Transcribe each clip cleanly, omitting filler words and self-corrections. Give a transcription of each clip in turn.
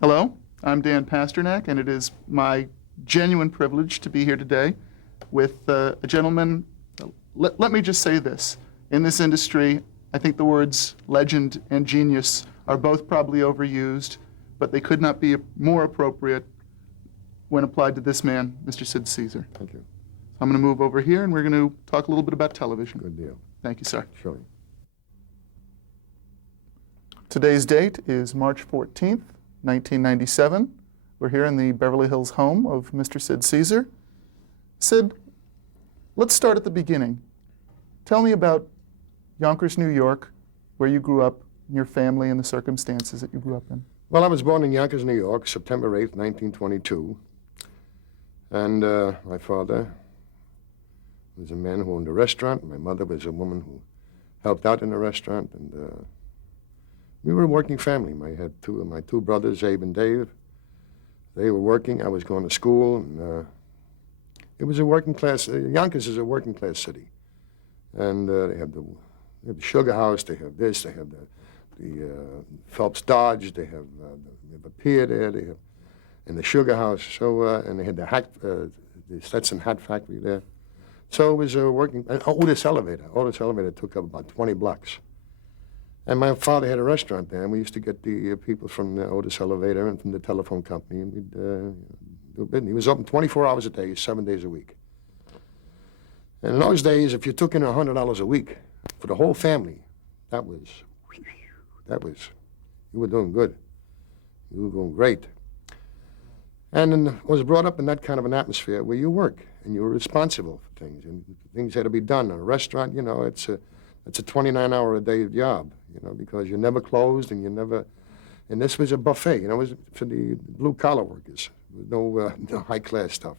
Hello, I'm Dan Pasternak, and it is my genuine privilege to be here today with a gentleman. Let me just say this. In this industry, I think the words legend and genius are both probably overused, but they could not be more appropriate when applied to this man, Mr. Sid Caesar. Thank you. I'm going to move over here, and we're going to talk a little bit about television. Good deal. Thank you, sir. Sure. Today's date is March 14th, 1997. We're here in the Beverly Hills home of Mr. Sid Caesar. Sid, let's start at the beginning. Tell me about Yonkers, New York, where you grew up, and your family and the circumstances that you grew up in. Well, I was born in Yonkers, New York, September 8th, 1922. And my father was a man who owned a restaurant. My mother was a woman who helped out in the restaurant. And we were a working family. I had my two brothers, Abe and Dave. They were working. I was going to school. And it was a working class. Yonkers is a working class city. And they have the Sugar House. They have this. They have the Phelps Dodge. They have a pier there. They have in the Sugar House. So and they had the Stetson hat factory there. So it was a working. Otis Elevator. Otis Elevator took up about 20 blocks. And my father had a restaurant there, and we used to get the people from the Otis Elevator and from the telephone company, and we'd do business. He was open 24 hours a day, 7 days a week. And in those days, if you took in $100 a week for the whole family, that was, you were doing good. You were doing great. And then I was brought up in that kind of an atmosphere where you work, and you were responsible for things, and things had to be done. In a restaurant, you know, it's a 29-hour-a-day job, you know, because you're never closed and and this was a buffet, you know, it was for the blue-collar workers, no high-class stuff.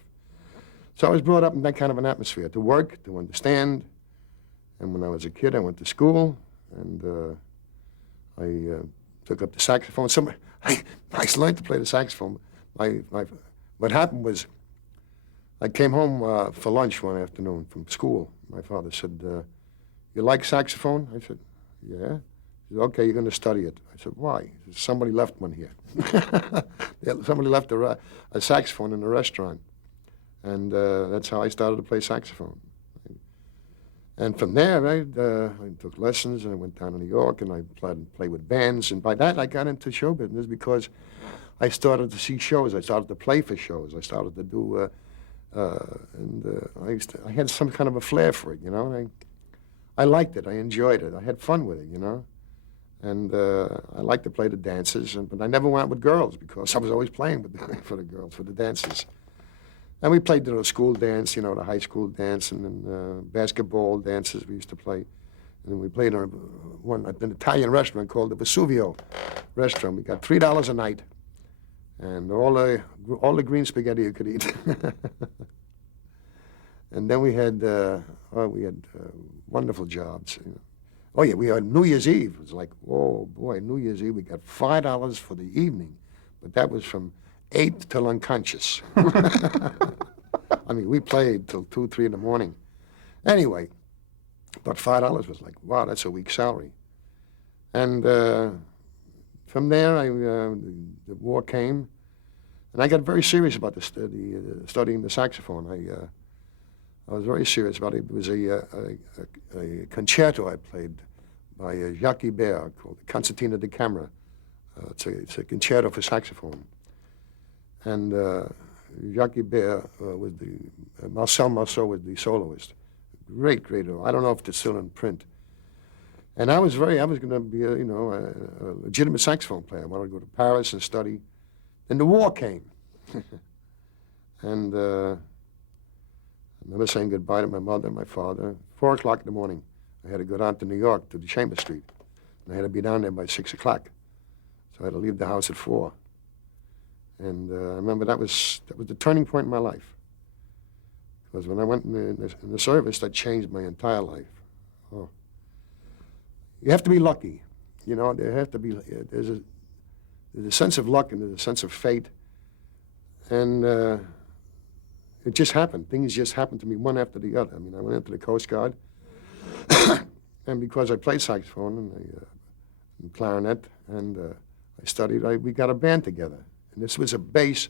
So I was brought up in that kind of an atmosphere, to work, to understand. And when I was a kid, I went to school, and I took up the saxophone. I learned to play the saxophone. What happened was, I came home for lunch one afternoon from school. My father said, "You like saxophone?" I said, "Yeah." He said, "Okay, you're going to study it." I said, "Why?" He said, "Somebody left one here." Yeah, somebody left a saxophone in a restaurant. And that's how I started to play saxophone. And from there, I took lessons, and I went down to New York, and I played with bands. And by that, I got into show business because I started to see shows. I started to play for shows. I started to do, I had some kind of a flair for it, you know. And I liked it. I enjoyed it. I had fun with it, you know. And I liked to play the dances, but I never went out with girls because I was always playing for the girls, for the dances. And we played the school dance, you know, the high school dance, and then basketball dances we used to play. And then we played at an Italian restaurant called the Vesuvio restaurant. We got $3 a night, and all the green spaghetti you could eat. And then we had wonderful jobs. You know. Oh yeah, we had New Year's Eve. It was like, oh boy, New Year's Eve. We got $5 for the evening, but that was from 8 till unconscious. I mean, we played till 2, 3 in the morning. Anyway, but $5 was like, wow, that's a week's salary. And from there, the war came, and I got very serious about studying the saxophone. I was very serious about it. It was a concerto I played by Jacques Ibert called Concertina da Camera. It's a concerto for saxophone. And Jacques Ibert was Marcel Marceau was the soloist. Great. I don't know if it's still in print. And I was going to be a legitimate saxophone player. I wanted to go to Paris and study. Then the war came. And I remember saying goodbye to my mother and my father. 4 o'clock in the morning, I had to go down to New York to the Chambers Street. And I had to be down there by 6 o'clock. So I had to leave the house at 4. And I remember that was the turning point in my life. Because when I went in the service, that changed my entire life. Oh. You have to be lucky. You know, there's a sense of luck and there's a sense of fate. And it just happened. Things just happened to me one after the other. I mean, I went into the Coast Guard. And because I played saxophone and clarinet and I studied, we got a band together. And this was a bass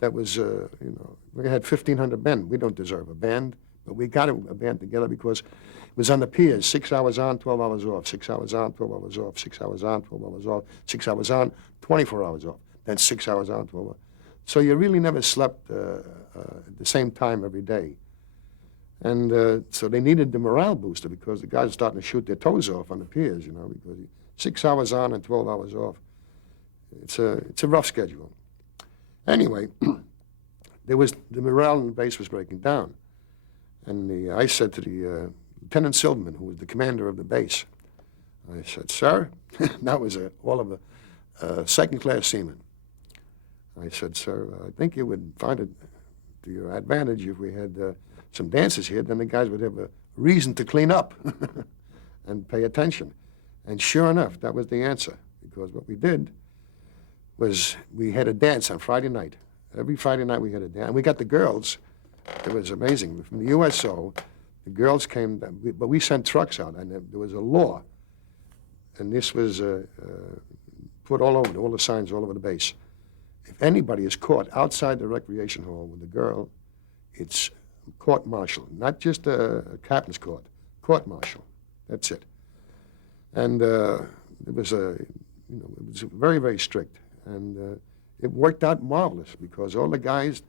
that was, we had 1,500 men. We don't deserve a band, but we got a band together because it was on the piers, 6 hours on, 12 hours off, 6 hours on, 12 hours off, 6 hours on, 12 hours off, 6 hours on, 24 hours off, then 6 hours on, 12 hours. So you really never slept at the same time every day. And so they needed the morale booster because the guys were starting to shoot their toes off on the piers, because 6 hours on and 12 hours off. It's a rough schedule. Anyway, the morale in the base was breaking down. And I said to the Lieutenant Silverman, who was the commander of the base, I said, "Sir," that was all of a second-class seaman. I said, "Sir, I think you would find it to your advantage if we had some dancers here, then the guys would have a reason to clean up and pay attention." And sure enough, that was the answer, because what we did was we had a dance on Friday night. Every Friday night we had a dance. And we got the girls. It was amazing. From the USO, the girls came, but we sent trucks out, and there was a law, and this was put all over, all the signs all over the base. If anybody is caught outside the recreation hall with a girl, it's court-martial, not just a captain's court, court-martial. That's it. And it was very, very strict, and it worked out marvelous because all the guys,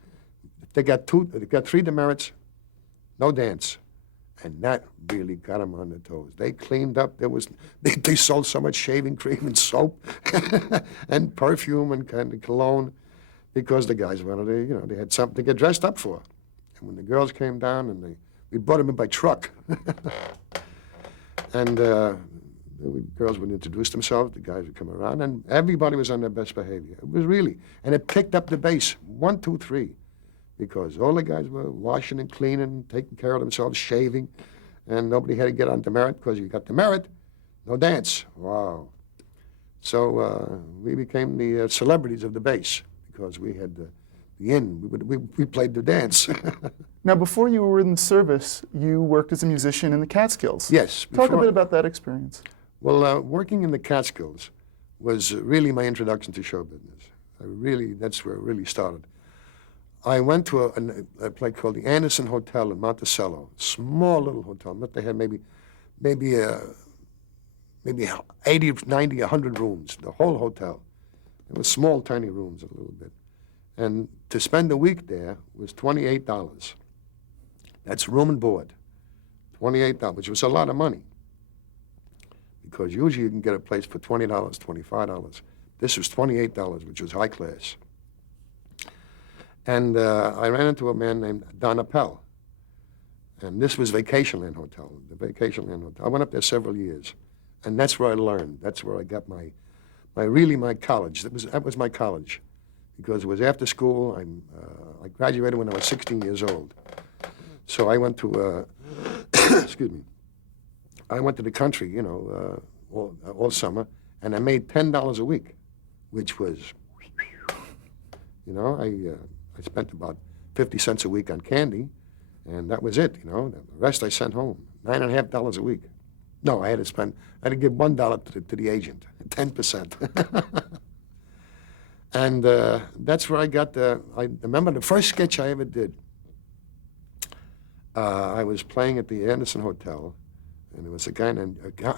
they got 3 demerits, no dance, and that really got them on their toes. They cleaned up. They sold so much shaving cream and soap and perfume and kind of cologne because the guys wanted to, they had something to get dressed up for. And when the girls came down, and we brought them in by truck, and the girls would introduce themselves, the guys would come around, and everybody was on their best behavior. It was really, and it picked up the base, 1, 2, 3. Because all the guys were washing and cleaning, taking care of themselves, shaving, and nobody had to get on demerit because you got demerit, no dance. Wow. So we became the celebrities of the base because we had the inn. We played the dance. Now, before you were in the service, you worked as a musician in the Catskills. Yes. Talk a bit about that experience. Well, working in the Catskills was really my introduction to show business. That's where it really started. I went to a place called the Anderson Hotel in Monticello, small little hotel. But they had maybe 80, 90, 100 rooms, the whole hotel. It was small, tiny rooms a little bit. And to spend a week there was $28. That's room and board, $28, which was a lot of money. Because usually you can get a place for $20, $25. This was $28, which was high class. And I ran into a man named Don Appel. And this was Vacationland Hotel, the Vacationland Hotel. I went up there several years. And that's where I learned. That's where I got my college. That was my college. Because it was after school. I graduated when I was 16 years old. So I went to, excuse me, I went to the country, all summer. And I made $10 a week, which was, I spent about 50 cents a week on candy, and that was it, The rest I sent home, $9.50 a week. No, I had to give $1 to the agent, 10%. And that's where I got I remember the first sketch I ever did. I was playing at the Anderson Hotel, and there was a guy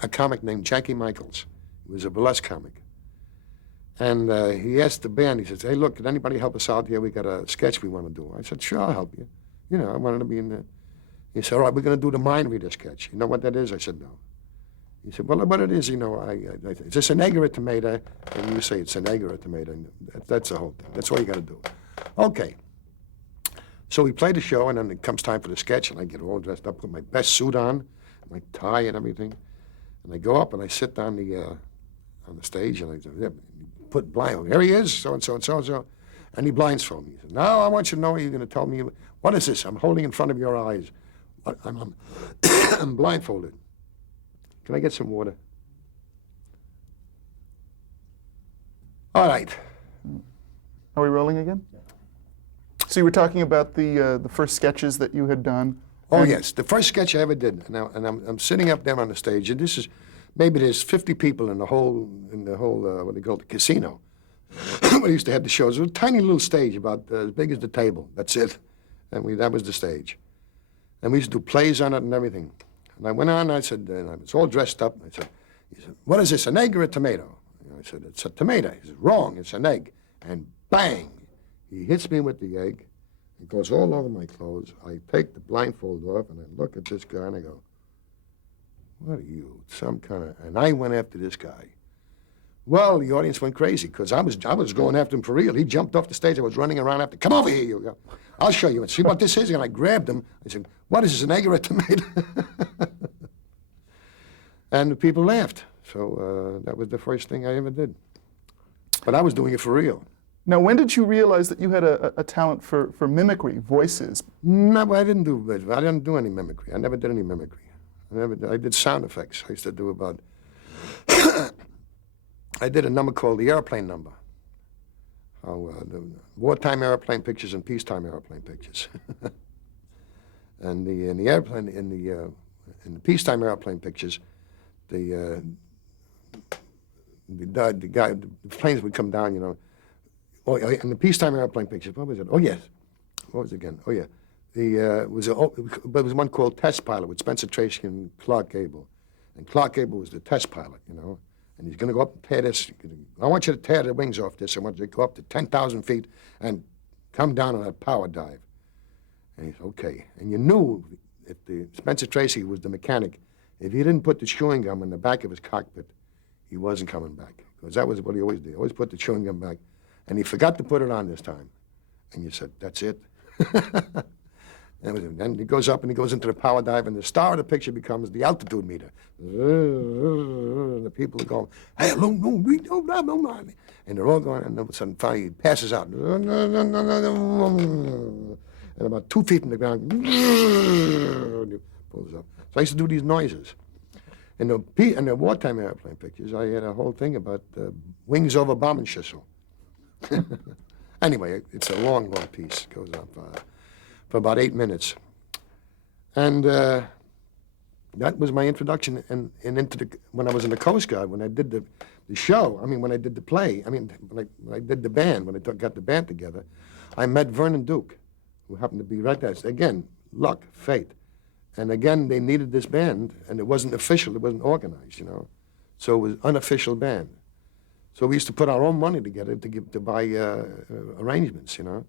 a comic named Jackie Michaels. He was a burlesque comic. And he asked the band, he says, "Hey, look, can anybody help us out here? We got a sketch we want to do." I said, "Sure, I'll help you." I wanted to be in the... He said, "All right, we're going to do the mind reader sketch. You know what that is?" I said, "No." He said, "Well, what it is, is this an egg or a tomato?" And you say it's an egg or a tomato. And that's the whole thing. That's all you got to do. Okay. So we played the show, and then it comes time for the sketch, and I get all dressed up, put my best suit on, my tie and everything. And I go up, and I sit on the stage, and I say, put blind. Here he is, so-and-so and so-and-so. And he blindfolds me. He says, "Now I want you to know you're going to tell me, what is this I'm holding in front of your eyes?" I'm blindfolded. Can I get some water? All right. Are we rolling again? So you were talking about the first sketches that you had done. Oh, yes. The first sketch I ever did. And I'm sitting up there on the stage, and maybe there's 50 people in the whole what they call the casino. we used to have the shows. It was a tiny little stage, about as big as the table. That's it. And that was the stage. And we used to do plays on it and everything. And I went on, I said, and I was all dressed up. He said, what is this, an egg or a tomato? And I said, it's a tomato. He said, wrong, it's an egg. And bang, he hits me with the egg. It goes all over my clothes. I take the blindfold off, and I look at this guy, and I go, what are you, some kind of... And I went after this guy. Well, the audience went crazy, because I was going after him for real. He jumped off the stage. I was running around after, come over here, you. I'll show you. And see what this is? And I grabbed him. I said, what is this, an egg or a tomato? And the people laughed. So that was the first thing I ever did. But I was doing it for real. Now, when did you realize that you had a talent for mimicry, voices? No, I didn't do any mimicry. I never did any mimicry. I did sound effects. I used to do about... I did a number called the Airplane Number. The wartime airplane pictures and peacetime airplane pictures. And in the peacetime airplane pictures, the planes would come down, you know. Oh, and the peacetime airplane pictures, what was it? Oh, yes. What was it again? Oh, yeah. There was one called Test Pilot with Spencer Tracy and Clark Gable. And Clark Gable was the test pilot, you know. And he's going to go up and tear this. I want you to tear the wings off this. I want you to go up to 10,000 feet and come down on a power dive. And he said, okay. And you knew if Spencer Tracy was the mechanic, if he didn't put the chewing gum in the back of his cockpit, he wasn't coming back. Because that was what he always did. He always put the chewing gum back. And he forgot to put it on this time. And you said, that's it. And then he goes up and he goes into the power dive, and the star of the picture becomes the altitude meter. And the people are going, hey, no, we don't, no. And they're all going, and all of a sudden, finally, he passes out. And about 2 feet from the ground, he pulls up. So I used to do these noises. In the wartime airplane pictures, I had a whole thing about wings over bombing schissel. Anyway, it's a long, long piece. It goes on for about 8 minutes. And that was my introduction and into when I was in the Coast Guard, when I did the show, when I did the play, when I did the band, when I got the band together, I met Vernon Duke, who happened to be right there. Again, luck, fate. And again, they needed this band, and it wasn't official, it wasn't organized, you know. So it was unofficial band. So we used to put our own money together to buy arrangements, you know.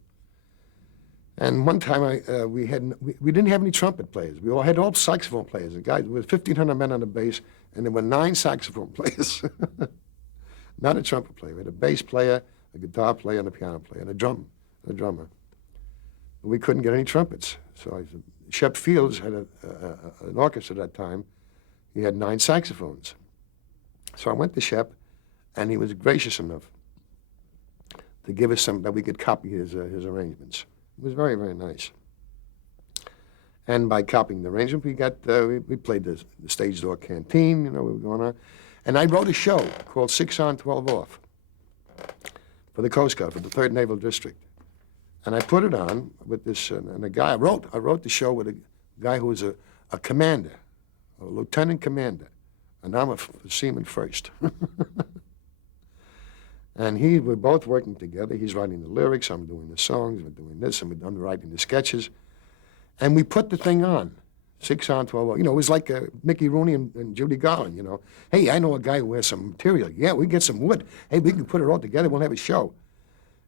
And one time we didn't have any trumpet players. We all had all saxophone players. The guys, there were 1,500 men on the bass, and there were 9 saxophone players. Not a trumpet player. We had a bass player, a guitar player, and a piano player, and a drummer. But we couldn't get any trumpets. So Shep Fields had an orchestra at that time. He had 9 saxophones. So I went to Shep, and he was gracious enough to give us some, that we could copy his arrangements. It was very, very nice. And by copying the arrangement, we played the Stage Door Canteen, you know, we were going on. And I wrote a show called 6 On, 12 Off for the Coast Guard, for the 3rd Naval District. And I put it on with this, and a guy, I wrote the show with a guy who was a commander, a lieutenant commander, and I'm a seaman first. And we're both working together. He's writing the lyrics, I'm doing the songs, we're doing this, and we're underwriting the sketches. And we put the thing on, 6 On, 12 Off. You know, it was like Mickey Rooney and Judy Garland, you know. Hey, I know a guy who has some material. Yeah, we get some wood. Hey, we can put it all together, we'll have a show.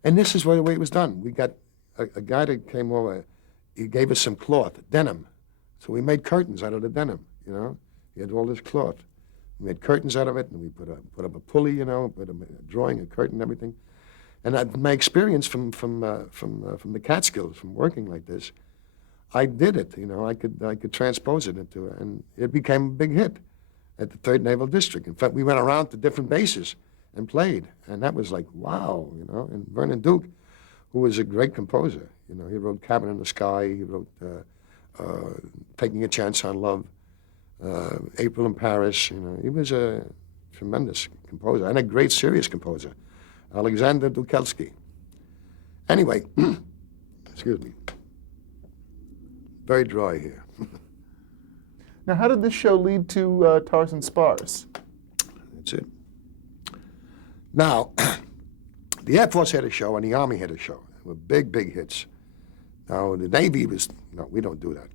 And this is the way it was done. We got a guy that came over, he gave us some cloth, denim. So we made curtains out of the denim, you know. He had all this cloth. We made curtains out of it, and we put up a pulley, you know, put a drawing, a curtain, everything. And my experience from the Catskills, from working like this, I did it, you know. I could transpose it into, and it became a big hit at the 3rd Naval District. In fact, we went around to different bases and played, and that was like, wow, you know. And Vernon Duke, who was a great composer, you know, he wrote Cabin in the Sky, he wrote Taking a Chance on Love, April in Paris, you know. He was a tremendous composer and a great serious composer, Alexander Dukelsky. Anyway, excuse me, very dry here. Now, how did this show lead to Tarzan Spars? That's it. Now, The Air Force had a show and the Army had a show. They were big, big hits. Now, the Navy was, no, we don't do that.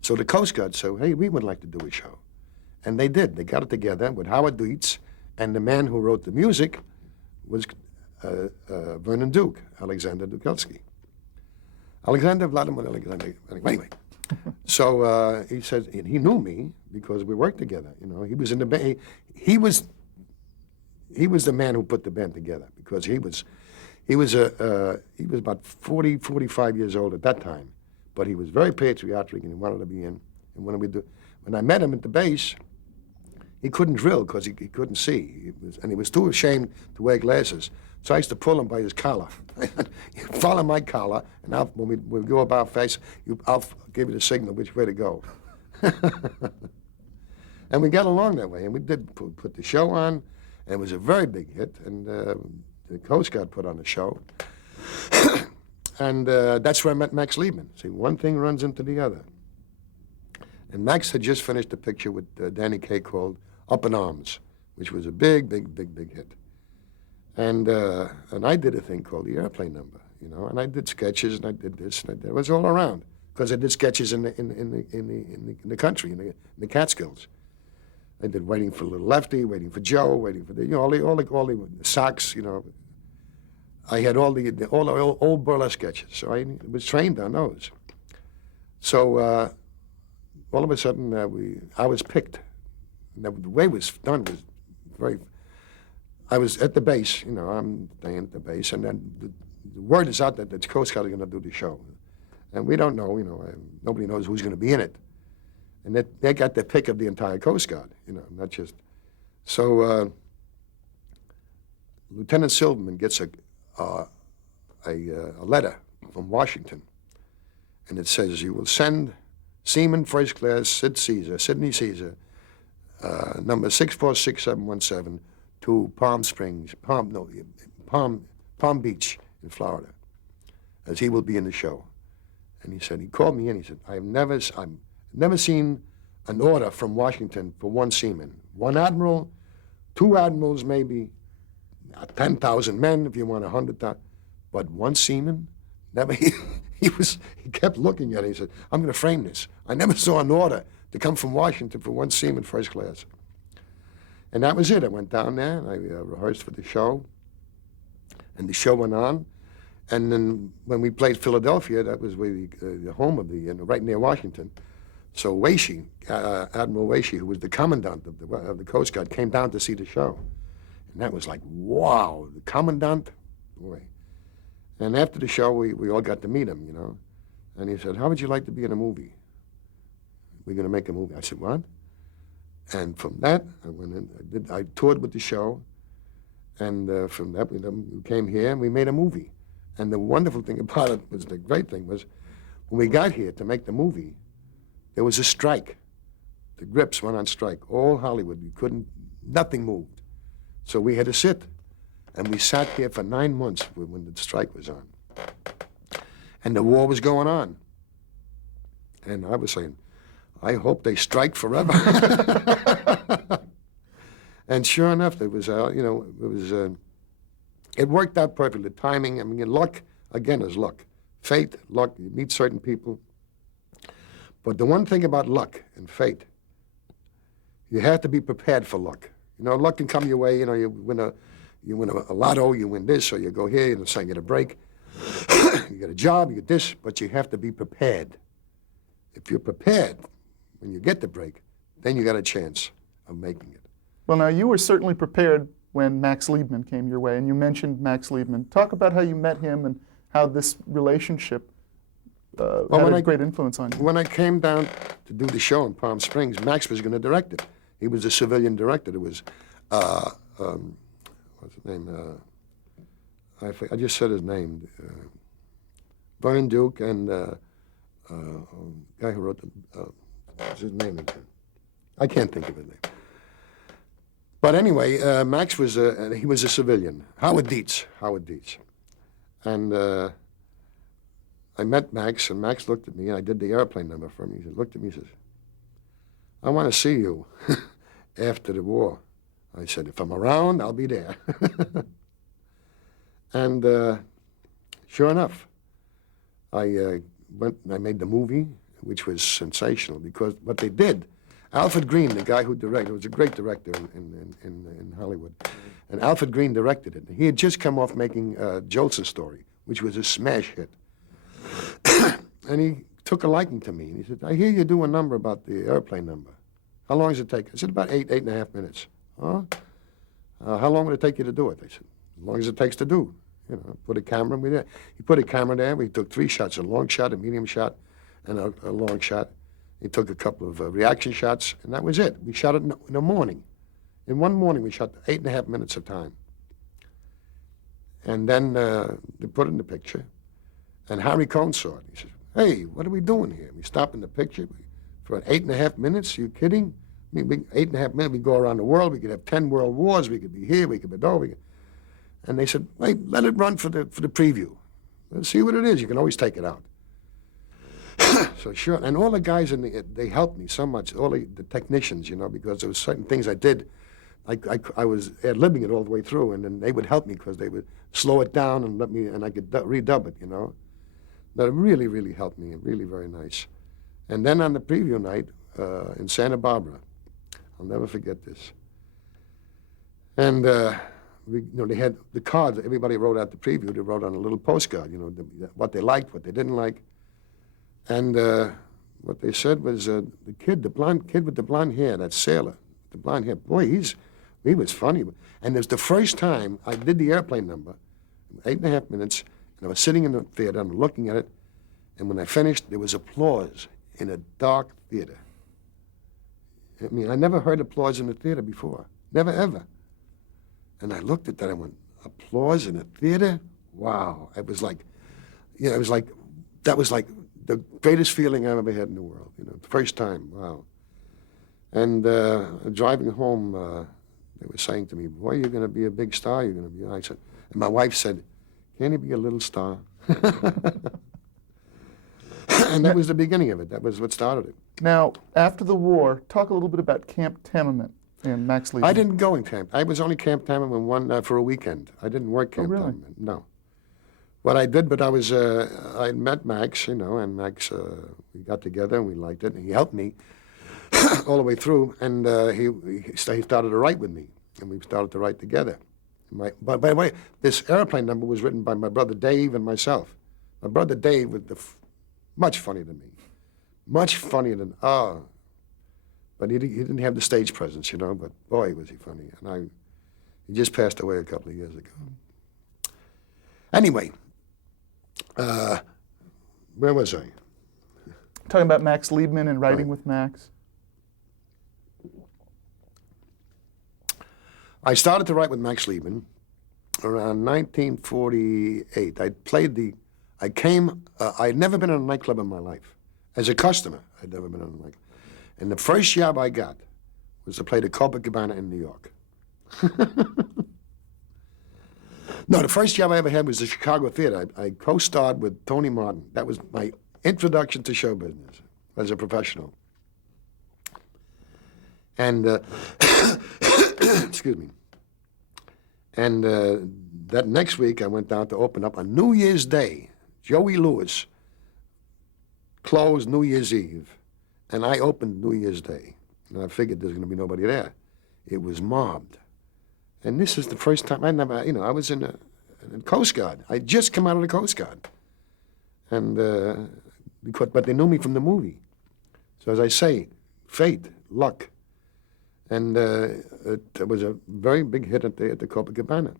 So the Coast Guard said, hey, we would like to do a show. And they did. They got it together with Howard Dietz, and the man who wrote the music was Vernon Duke, Alexander Dukelsky. Alexander Vladimir Alexander. Anyway, so he said he knew me because we worked together. You know, he was in the band. He was the man who put the band together because he was about 40, 45 years old at that time, but he was very patriotic and he wanted to be in. And when I met him at the base, he couldn't drill because he couldn't see. He was too ashamed to wear glasses. So I used to pull him by his collar. You follow my collar, and when we go about face, I'll give you the signal which way to go. And we got along that way, and we did put the show on, and it was a very big hit, and the Coast Guard put on the show. And that's where I met Max Liebman. See, one thing runs into the other. And Max had just finished a picture with Danny Kaye called Up in Arms, which was a big, big, big, big hit. And I did a thing called the Airplane Number, you know, and I did sketches, and I did this, and it was all around, because I did sketches in the country, in the Catskills. I did Waiting for Little Lefty, Waiting for Joe, Waiting for all the socks, you know. I had all the old burlesque sketches, so I was trained on those. So all of a sudden, I was picked. Now, the way it was done was very. I was at the base, you know, I'm staying at the base, and then the word is out that the Coast Guard are going to do the show. And we don't know, you know, nobody knows who's going to be in it. And they got the pick of the entire Coast Guard, you know, not just. So Lieutenant Silverman gets a letter from Washington, and it says, you will send Seaman First Class Sidney Caesar, number 646717, to Palm Beach in Florida, as he will be in the show. And he called me in, he said, I've never seen an order from Washington for one seaman. One admiral, two admirals maybe, 10,000 men if you want 100,000, but one seaman? Never. He kept looking at it, he said, I'm going to frame this. I never saw an order to come from Washington for one seaman first class. And that was it. I went down there, and I rehearsed for the show, and the show went on. And then when we played Philadelphia, that was where the home of right near Washington. So Wacy, Admiral Wacy, who was the commandant of the Coast Guard, came down to see the show. And that was like, wow, the commandant? Boy. And after the show, we all got to meet him, you know. And he said, how would you like to be in a movie? We're going to make a movie. I said, what? And from that, I went in. I toured with the show, and from that we came here and we made a movie. And the wonderful thing about it was, the great thing was, when we got here to make the movie, there was a strike. The grips went on strike. All Hollywood, nothing moved. So we had to sit, and we sat there for 9 months when the strike was on, and the war was going on. And I was saying, I hope they strike forever. And sure enough, it was, it worked out perfectly. Timing, I mean, luck, again, is luck. Fate, luck, you meet certain people. But the one thing about luck and fate, you have to be prepared for luck. You know, luck can come your way, you know, you win a lotto, you win this, or you go here, you get a break. You get a job, you get this, but you have to be prepared. If you're prepared, when you get the break, then you got a chance of making it. Well, now, you were certainly prepared when Max Liebman came your way, and you mentioned Max Liebman. Talk about how you met him and how this relationship had a great influence on you. When I came down to do the show in Palm Springs, Max was going to direct it. He was a civilian director. It was, what's his name? I just said his name. Vernon Duke and guy who wrote what's his name again? I can't think of his name. But anyway, Max was he was a civilian. Howard Dietz. And I met Max, and Max looked at me, and I did the Airplane Number for him. He looked at me and says, I want to see you after the war. I said, if I'm around, I'll be there. And sure enough, I made the movie, which was sensational because what they did, Alfred Green, the guy who directed, was a great director in Hollywood, and Alfred Green directed it. He had just come off making Jolson Story, which was a smash hit. And he took a liking to me, and he said, I hear you do a number about the airplane number. How long does it take? I said, about 8.5 minutes. Huh? How long would it take you to do it? They said, as long as it takes to do. You know, put a camera in there. He put a camera there. We took 3 shots, a long shot, a medium shot, and a long shot. He took a couple of reaction shots, and that was it. We shot it in the morning. In one morning, we shot 8.5 minutes of time. And then they put it in the picture, and Harry Cohn saw it. He said, hey, what are we doing here? We stop in the picture for 8.5 minutes? Are you kidding? I mean, 8.5 minutes, we go around the world. We could have 10 world wars. We could be here. We could be there. And they said, wait, let it run for the preview. Let's see what it is. You can always take it out. So sure, and all the guys they helped me so much. All the technicians, you know, because there was certain things I did. I was ad-libbing it all the way through, and then they would help me because they would slow it down and let me, and I could redub it, you know. That really, really helped me. Really very nice. And then on the preview night in Santa Barbara, I'll never forget this. And they had the cards. Everybody wrote out the preview. They wrote on a little postcard, you know, what they liked, what they didn't like. And what they said was the blonde kid with the blonde hair, that sailor, the blonde hair. Boy, he was funny. And it was the first time I did the airplane number, 8.5 minutes, and I was sitting in the theater and looking at it. And when I finished, there was applause in a dark theater. I mean, I never heard applause in a theater before. Never, ever. And I looked at that and went, applause in a theater? Wow. It was like, you know, that was like the greatest feeling I've ever had in the world, you know, the first time, wow. And driving home, they were saying to me, boy, you're going to be a big star, you're going to be, I said, and my wife said, can't he be a little star? And that was the beginning of it. That was what started it. Now, after the war, talk a little bit about Camp Tenement and Max Liebman. I didn't go in camp. I was only Camp Tenement for a weekend. I didn't work Camp Tenement, no. What I did, but I met Max, you know, and Max, we got together and we liked it, and he helped me all the way through, and he started to write with me, and we started to write together. But by the way, this airplane number was written by my brother Dave and myself. My brother Dave was much funnier than me, much funnier than, but he didn't have the stage presence, you know, but boy, was he funny. And he just passed away a couple of years ago. Anyway, where was I? Talking about Max Liebman and writing Right. with Max. I started to write with Max Liebman around 1948. I'd never been in a nightclub in my life. As a customer, I'd never been in a nightclub. And the first job I got was to play the Copacabana in New York. No, the first job I ever had was the Chicago Theater. I co-starred with Tony Martin. That was my introduction to show business as a professional. And, excuse me. And that next week, I went down to open up on New Year's Day. Joey Lewis closed New Year's Eve, and I opened New Year's Day. And I figured there's going to be nobody there. It was mobbed. And this is the first time I was in the Coast Guard. I'd just come out of the Coast Guard. And, but they knew me from the movie. So as I say, fate, luck. And it was a very big hit at the Copacabana.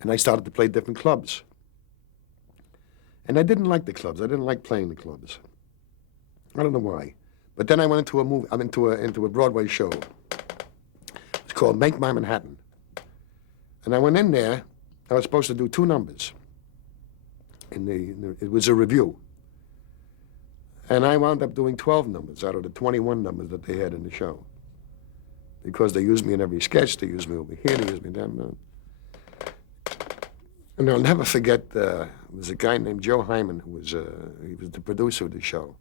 And I started to play different clubs. And I didn't like the clubs. I didn't like playing the clubs. I don't know why. But then I went into a movie. I'm into a Broadway show. It's called Make My Manhattan. And I went in there. I was supposed to do 2 numbers. It was a review. And I wound up doing 12 numbers out of the 21 numbers that they had in the show. Because they used me in every sketch. They used me over here. They used me down. And I'll never forget, there was a guy named Joe Hyman who was the producer of the show.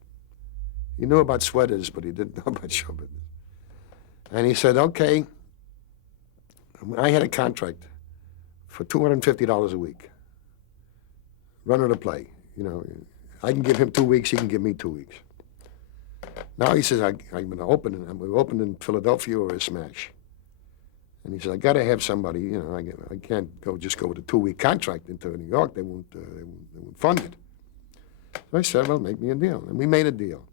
He knew about sweaters, but he didn't know about show business. And he said, okay, I had a contract for $250 a week. Running a play. You know, I can give him 2 weeks, he can give me 2 weeks. Now he says, I'm going to open it. We opened in Philadelphia or a smash. And he said, I got to have somebody, you know, I can't just go with a 2-week contract into New York. They won't fund it. So I said, well, make me a deal. And we made a deal.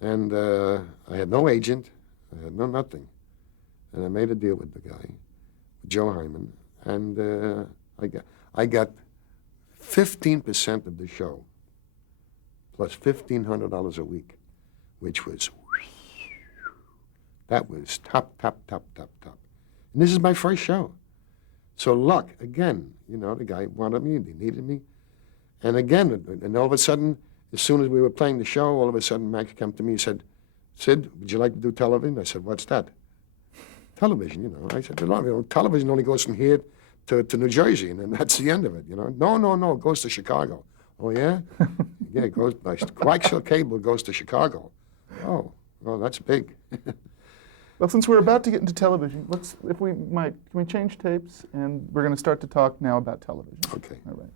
And I had no agent. I had no nothing. And I made a deal with the guy, Joe Hyman. And I got 15% of the show, plus $1,500 a week, which was, that was top. And this is my first show. So luck, again, you know, the guy wanted me, he needed me. And again, and all of a sudden, as soon as we were playing the show, all of a sudden Max came to me and said, Sid, would you like to do television? I said, what's that? Television, you know. I said, no, television only goes from here to New Jersey, and then that's the end of it, you know. No, it goes to Chicago. Oh, yeah? Yeah, it goes, by coaxial cable goes to Chicago. Oh, well, that's big. Well, since we're about to get into television, can we change tapes, and we're going to start to talk now about television. Okay. All right.